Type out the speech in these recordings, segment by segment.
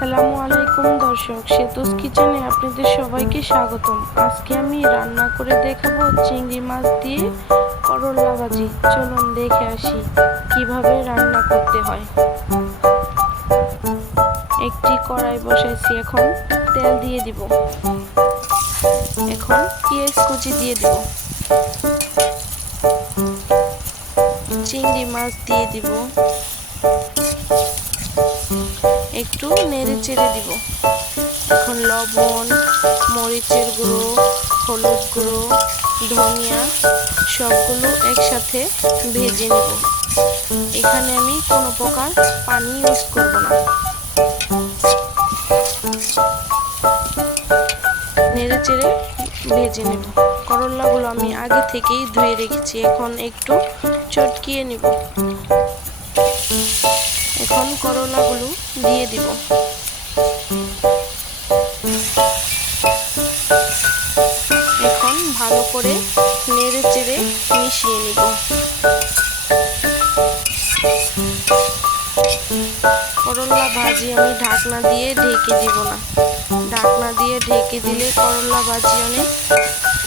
আসসালামু আলাইকুম দর্শক, সেতুস কিচেনে আপনাদের সবাইকে স্বাগতম। আজকে আমি রান্না করে দেখাবো চিংড়ি মাছ দিয়ে করলা ভাজি। চলুন দেখে আসি কিভাবে রান্না করতে হয়। একটি কড়াই বসাইছি, এখন তেল দিয়ে দিব। এখন পেঁয়াজ কুচি দিয়ে দিব, চিংড়ি মাছ দিয়ে দিব, একটু নেড়ে চেড়ে দিব। এখন লবণ, মরিচের গুঁড়ো, হলুদ গুঁড়ো, ধনিয়া সবগুলো একসাথে ভেজে নিব। এখানে আমি কোনো প্রকার পানি ইউজ করব না। নেড়ে চেড়ে ভেজে নেব। করলাগুলো আমি আগে থেকেই ধুয়ে রেখেছি, এখন একটু চটকিয়ে নিব। এখন করলাগুলো দিয়ে দিব। এখন ভালো করে নেড়ে চেড়ে মিশিয়ে নিব। করলা ভাজি আমি ঢাকনা দিয়ে ঢেকে দিব না। ঢাকনা দিয়ে ঢেকে দিলে করলা ভাজি অনেক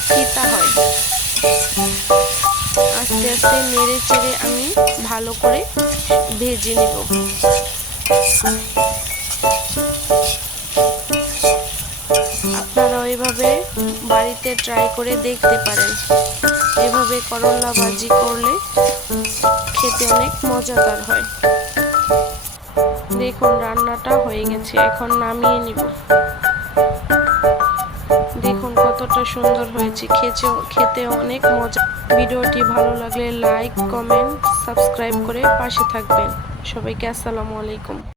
তিতা হয়। আস্তে আস্তে নেড়ে চেড়ে আমি ভালো করে ভেজে নিব। আপনারা এভাবে বাড়িতে ট্রাই করে দেখতে পারেন। এভাবে করলা ভাজি করলে খেতে অনেক মজাদার হয়। দেখুন রান্নাটা হয়ে গেছে, এখন নামিয়ে নিব। দেখুন কতটা সুন্দর হয়েছে, খেতে অনেক মজা। ভিডিওটি ভালো লাগলে লাইক, কমেন্ট, সাবস্ক্রাইব করে পাশে থাকবেন। সবাইকে আসসালামু আলাইকুম।